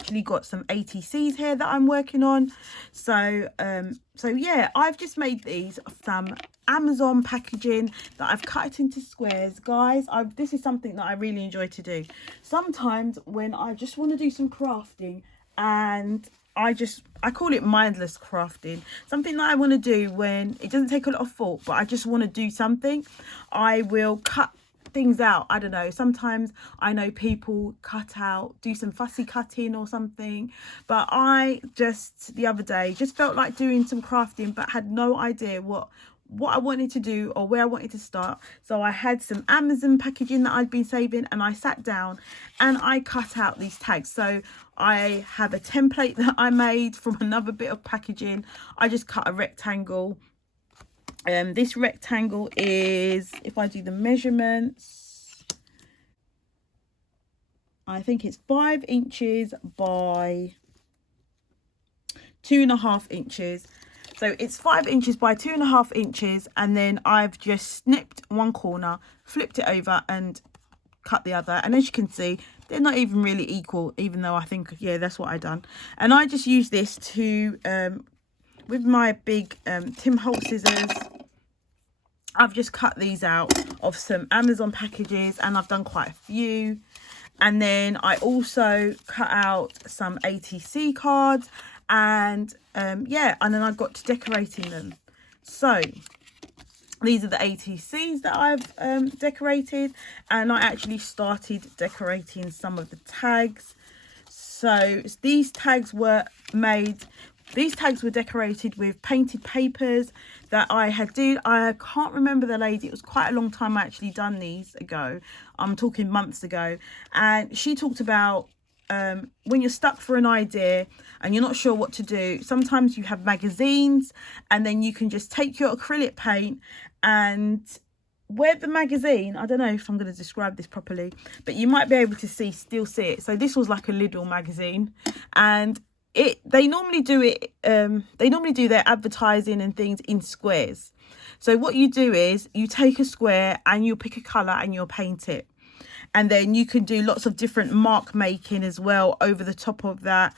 actually got some ATCs here that I'm working on. So yeah, I've just made these some Amazon packaging that I've cut it into squares. Guys, this is something that I really enjoy to do. Sometimes when I just want to do some crafting, and I call it mindless crafting, something that I want to do when it doesn't take a lot of thought, but I just want to do something, I will cut things out. I don't know, sometimes I know people do some fussy cutting or something, but I just the other day just felt like doing some crafting, but had no idea what I wanted to do or where I wanted to start. So I had some Amazon packaging that I'd been saving, and I sat down and I cut out these tags. So I have a template that I made from another bit of packaging. I just cut a rectangle. This rectangle is, if I do the measurements, I think it's 5 inches by 2.5 inches. So it's 5 inches by 2.5 inches, and then I've just snipped one corner, flipped it over and cut the other. And as you can see, they're not even really equal, even though I think, yeah, that's what I done. And I just use this to, with my big Tim Holt scissors, I've just cut these out of some Amazon packages, and I've done quite a few. And then I also cut out some ATC cards, and yeah, and then I got to decorating them. So these are the ATCs that I've decorated, and I actually started decorating some of the tags. So these tags were decorated with painted papers that I can't remember the lady, it was quite a long time I actually done these ago. I'm talking months ago, and she talked about when you're stuck for an idea and you're not sure what to do, sometimes you have magazines, and then you can just take your acrylic paint and where the magazine, I don't know if I'm going to describe this properly, but you might be able to still see it. So this was like a Lidl magazine, and they normally do their advertising and things in squares. So what you do is you take a square and you'll pick a colour and you'll paint it. And then you can do lots of different mark making as well over the top of that.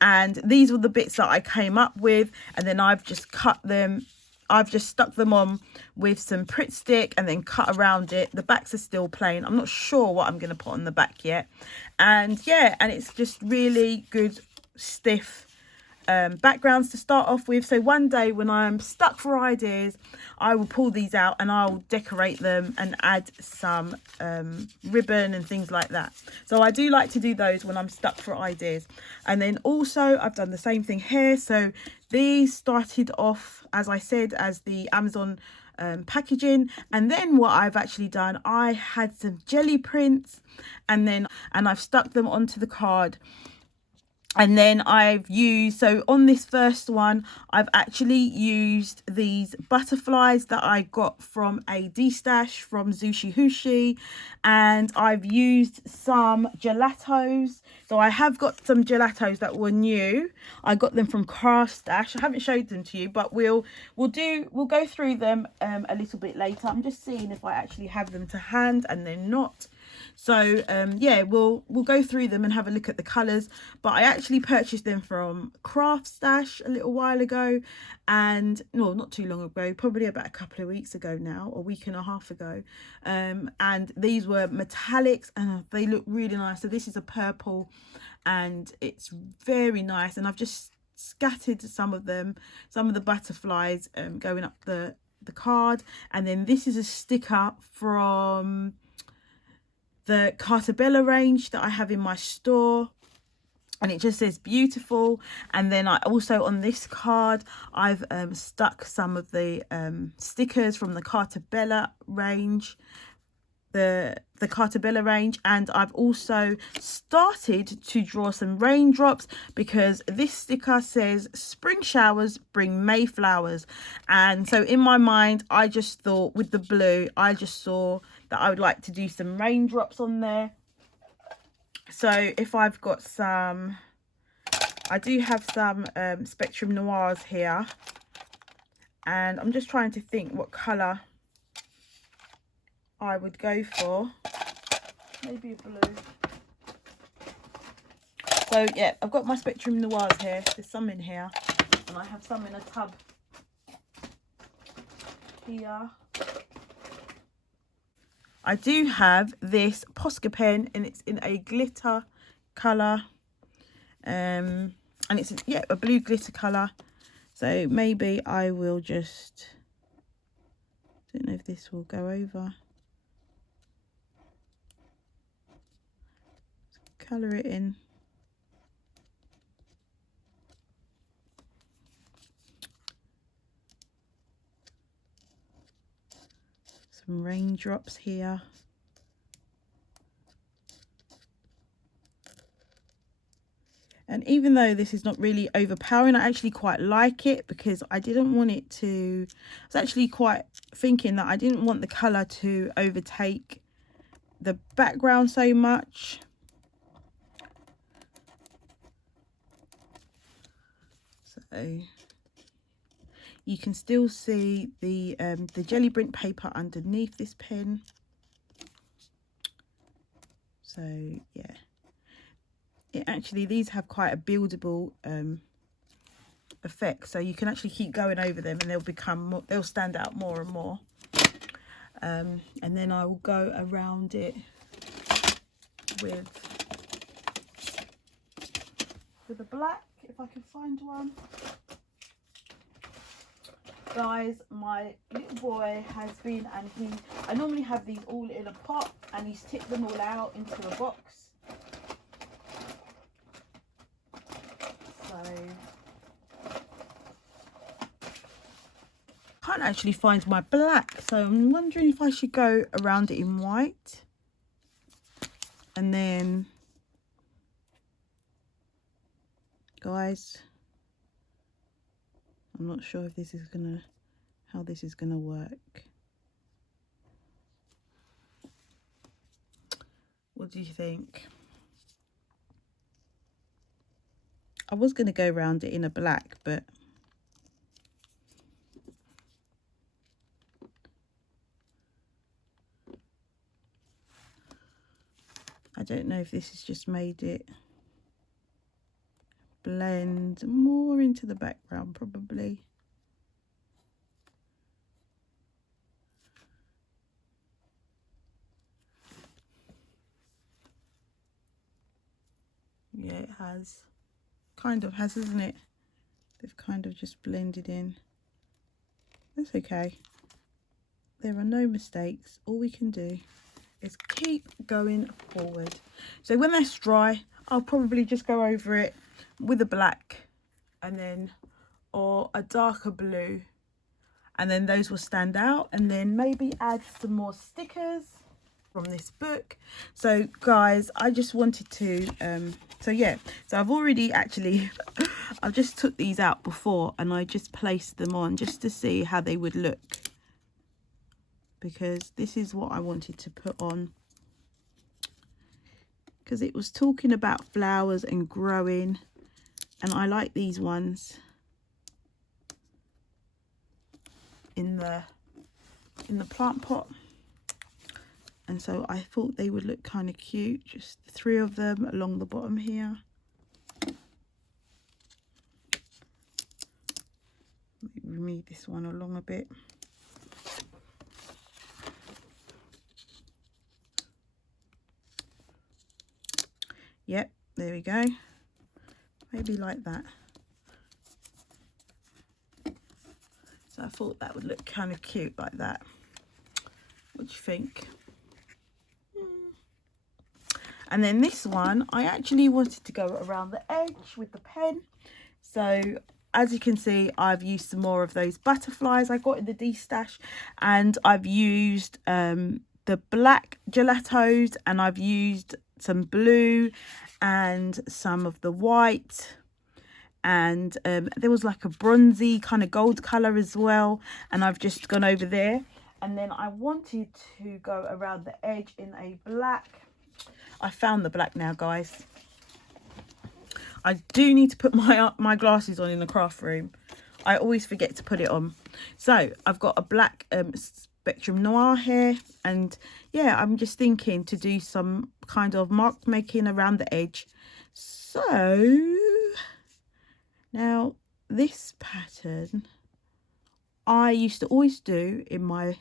And these were the bits that I came up with, and then I've just cut them. I've just stuck them on with some Pritt stick and then cut around it. The backs are still plain. I'm not sure what I'm going to put on the back yet. And yeah, and it's just really good stiff backgrounds to start off with. So one day when I'm stuck for ideas, I will pull these out and I'll decorate them and add some ribbon and things like that. So I do like to do those when I'm stuck for ideas. And then also I've done the same thing here. So these started off, as I said, as the Amazon packaging, and then what I've actually done, I had some jelly prints, and I've stuck them onto the card. And then I've used, so on this first one, I've actually used these butterflies that I got from a D-stash from Zushi Hushi. And I've used some gelatos. So I have got some gelatos that were new. I got them from Craft Stash. I haven't showed them to you, but we'll go through them a little bit later. I'm just seeing if I actually have them to hand, and they're not. So yeah, we'll go through them and have a look at the colours. But I actually purchased them from Craft Stash a little while ago, and no, not too long ago, probably about a couple of weeks ago now, a week and a half ago. And these were metallics, and they look really nice. So this is a purple, and it's very nice. And I've just scattered some of the butterflies going up the card. And then this is a sticker from the Cartabella range that I have in my store, and it just says beautiful. And then I also, on this card, I've stuck some of the stickers from the Cartabella range, the Cartabella range. And I've also started to draw some raindrops, because this sticker says spring showers bring May flowers. And so in my mind, I just thought, with the blue, I just saw that I would like to do some raindrops on there. So if I've got some, I do have some Spectrum Noirs here, and I'm just trying to think what colour I would go for. Maybe a blue. So yeah, I've got my Spectrum Noirs here. There's some in here, and I have some in a tub here. I do have this Posca pen, and it's in a glitter colour, and it's a blue glitter colour. So maybe I will just, don't know if this will go over. Colour it in. Some raindrops here. And even though this is not really overpowering, I actually quite like it, because I didn't want it to, I was actually quite thinking that I didn't want the colour to overtake the background so much. So you can still see the jelly print paper underneath this pen. So yeah, these have quite a buildable effect, so you can actually keep going over them and they'll stand out more and more. And then I will go around it with a black, if I can find one. Guys, my little boy has been, and I normally have these all in a pot, and he's tipped them all out into a box. So can't actually find my black, so I'm wondering if I should go around it in white, and then, guys, I'm not sure if this is how this is gonna work. What do you think? I was gonna go around it in a black, but I don't know if this has just made it blend more into the background, probably. Yeah, it has. Kind of has, isn't it? They've kind of just blended in. That's okay. There are no mistakes. All we can do is keep going forward. So when that's dry, I'll probably just go over it with a black, and then, or a darker blue, and then those will stand out, and then maybe add some more stickers from this book. So guys, I just wanted to so yeah, so I've already actually I've just took these out before, and I just placed them on just to see how they would look, because this is what I wanted to put on, because it was talking about flowers and growing, and I like these ones in the plant pot, and so I thought they would look kind of cute, just 3 of them along the bottom here. Maybe move this one along a bit. Yep, there we go. Maybe like that. So I thought that would look kind of cute like that. What do you think? And then this one, I actually wanted to go around the edge with the pen. So as you can see, I've used some more of those butterflies I got in the D-stash, and I've used the black gelatos, and I've used some blue and some of the white, and there was like a bronzy kind of gold color as well, and I've just gone over there. And then I wanted to go around the edge in a black. I found the black now, guys. I do need to put my glasses on in the craft room. I always forget to put it on. So I've got a black Spectrum Noir here. And yeah, I'm just thinking to do some kind of mark making around the edge. So now this pattern I used to always do in my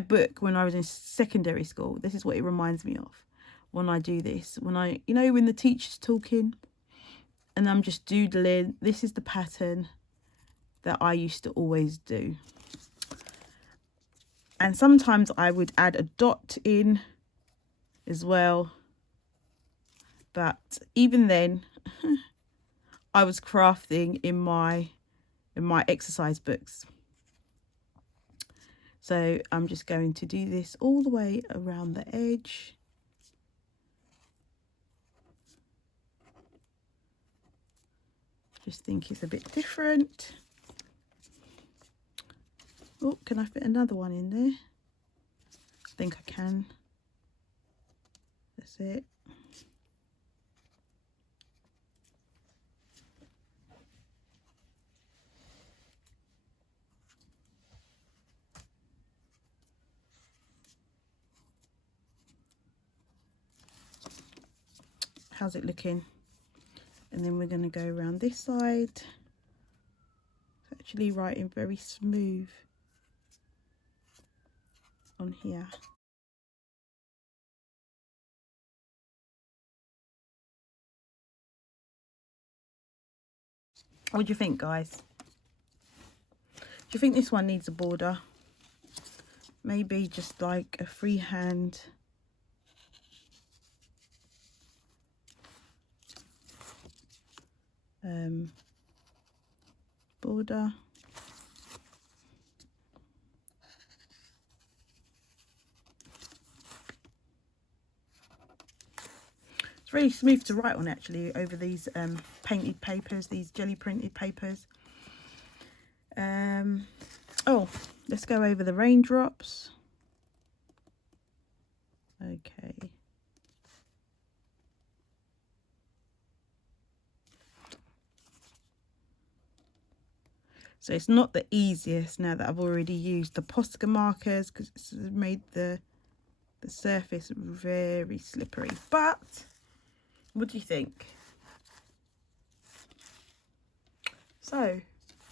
book when I was in secondary school. This is what it reminds me of when I do this. When I, you know, when the teacher's talking and I'm just doodling, this is the pattern that I used to always do. And sometimes I would add a dot in as well. But even then, I was crafting in my exercise books. So I'm just going to do this all the way around the edge. Just think it's a bit different. Oh, can I fit another one in there? I think I can. That's it. How's it looking? And then we're going to go around this side. It's actually writing very smooth on here. What do you think, guys? Do you think this one needs a border? Maybe just like a freehand border. It's really smooth to write on actually over these painted papers, these jelly printed papers. Oh, let's go over the raindrops. Okay. So it's not the easiest now that I've already used the Posca markers because it's made the surface very slippery. But what do you think? So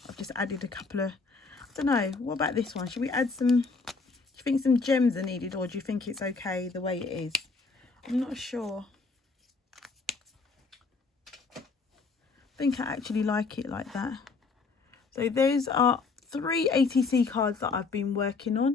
I've just added a couple of, I don't know, what about this one? Should we add some, do you think some gems are needed, or do you think it's okay the way it is? I'm not sure. I think I actually like it like that. So those are 3 ATC cards that I've been working on.